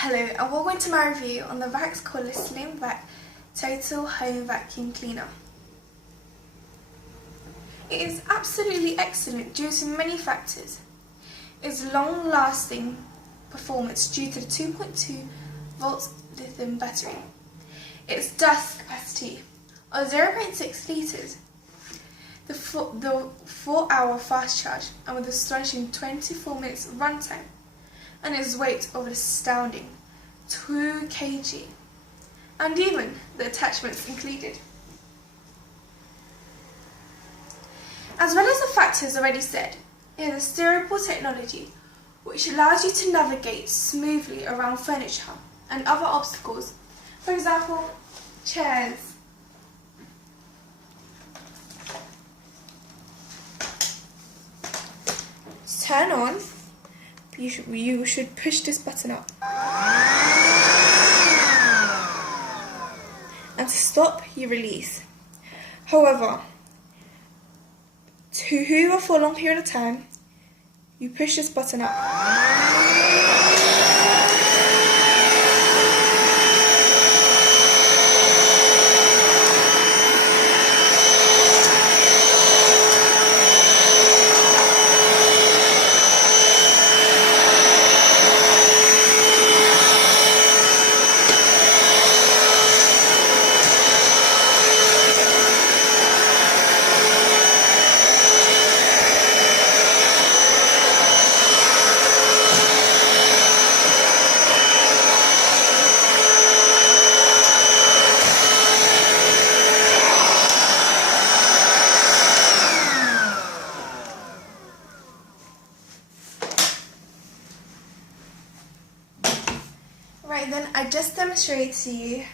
Hello and welcome to my review on the Vax Cordless Slim Vac Total Home Vacuum Cleaner. It is absolutely excellent due to many factors. Its long-lasting performance due to the 2.2 volt lithium battery. Its dust capacity of 0.6 litres. The 4-hour fast charge and with astonishing 24 minutes runtime. And its weight of an astounding 2 kg, and even the attachments included. As well as the factors already said, it has a steerable technology which allows you to navigate smoothly around furniture and other obstacles, for example, chairs. Turn on. You should push this button up. And to stop, you release. However, to hoover for a long period of time, you push this button up. Right then, I just demonstrated to you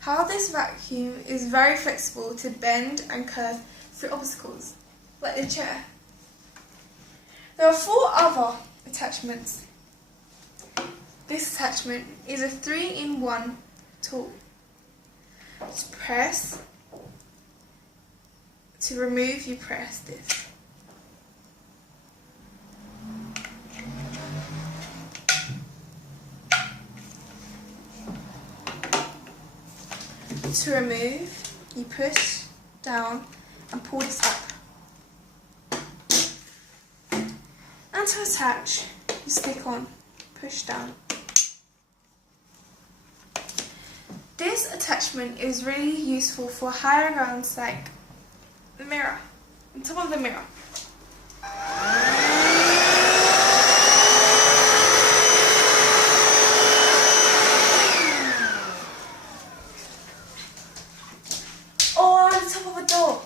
how this vacuum is very flexible to bend and curve through obstacles, like the chair. There are 4 other attachments. This attachment is a 3-in-1 tool. To press, to remove, you press this. To remove, you push down and pull this up. And to attach, you stick on, push down. This attachment is really useful for higher grounds like the mirror, on top of the mirror. Or on the top of a door.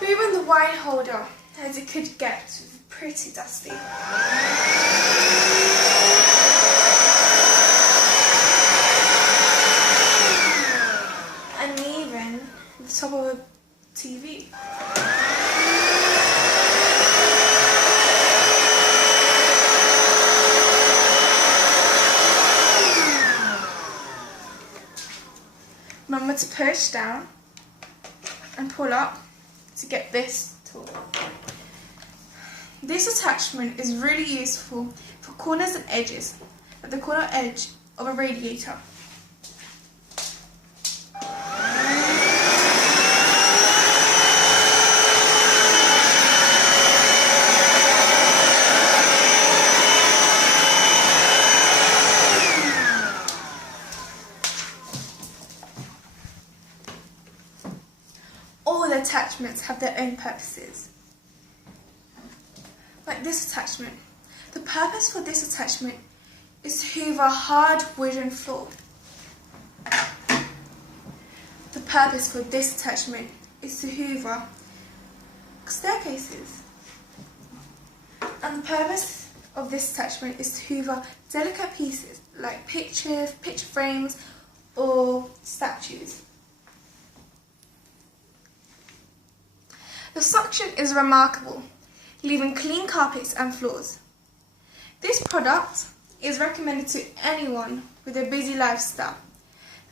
Or even the wine holder, as it could get pretty dusty. And even the top of a TV. Remember to push down and pull up to get this tool. This attachment is really useful for corners and edges, like the corner edge of a radiator. All the attachments have their own purposes. Like this attachment. The purpose for this attachment is to hoover a hard wooden floor. The purpose for this attachment is to hoover staircases. And the purpose of this attachment is to hoover delicate pieces like pictures, picture frames, or statues. The suction is remarkable, leaving clean carpets and floors. This product is recommended to anyone with a busy lifestyle,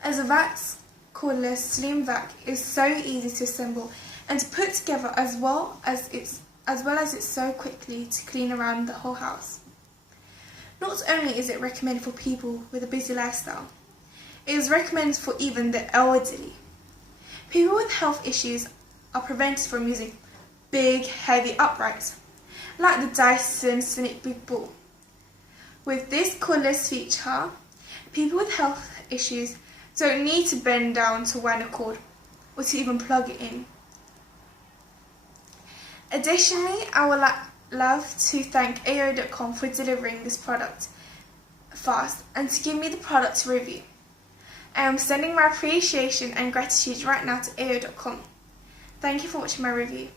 as the Vax cordless slim vac is so easy to assemble and to put together, as well as it's so quickly to clean around the whole house. Not only is it recommended for people with a busy lifestyle, it is recommended for even the elderly. People with health issues are prevented from using big, heavy uprights, like the Dyson Sonic Big Ball. With this cordless feature, people with health issues don't need to bend down to wind a cord or to even plug it in. Additionally, I would love to thank AO.com for delivering this product fast and to give me the product to review. I am sending my appreciation and gratitude right now to AO.com. Thank you for watching my review.